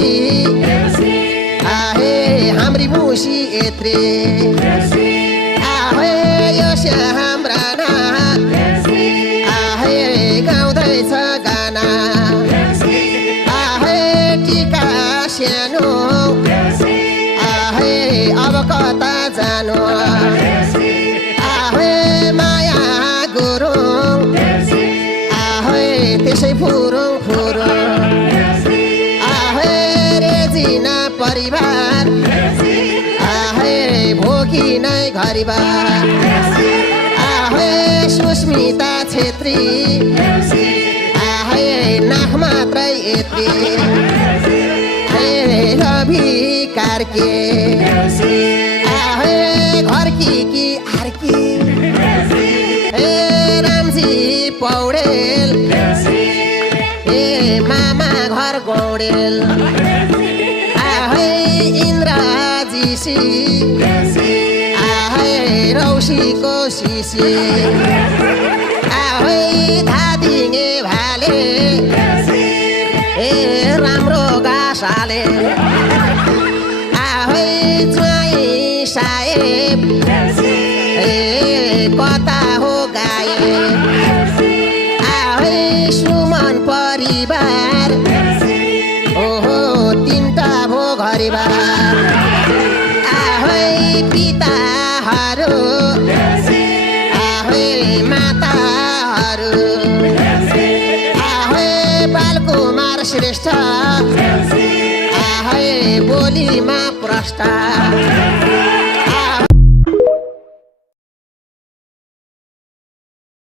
छेत्री आहे हाम्री मुसी यत्रे आहे यो हाम्रा आहे गाउँदैछ गाना आहे टिका सानो आहे अब कता जानु आहे माया गुरुङ आहे त्यसै फुरुङ फुरुङ आहे रेजिना परिवार आहे भोगी नै घरिबार आहे सुस्मिता छेत्री आहे नाक मात्रै यति रवि कार्के आहे घरकी कि आर्की रामजी पौडेल मामा घर गौडेल आहे इन्द्रजीसी आहे रौसीको सिसी आहे धादिङे भाले राम्रो गासाले आहे ज्वाइँ साहेब कता हो गाए आहे सुमन परिवार ओहो तिनटा भो घरिबार आहे पिताहरू आहे माताहरू आहे बालकुमार श्रेष्ठ आहे बोलीमा प्रष्ट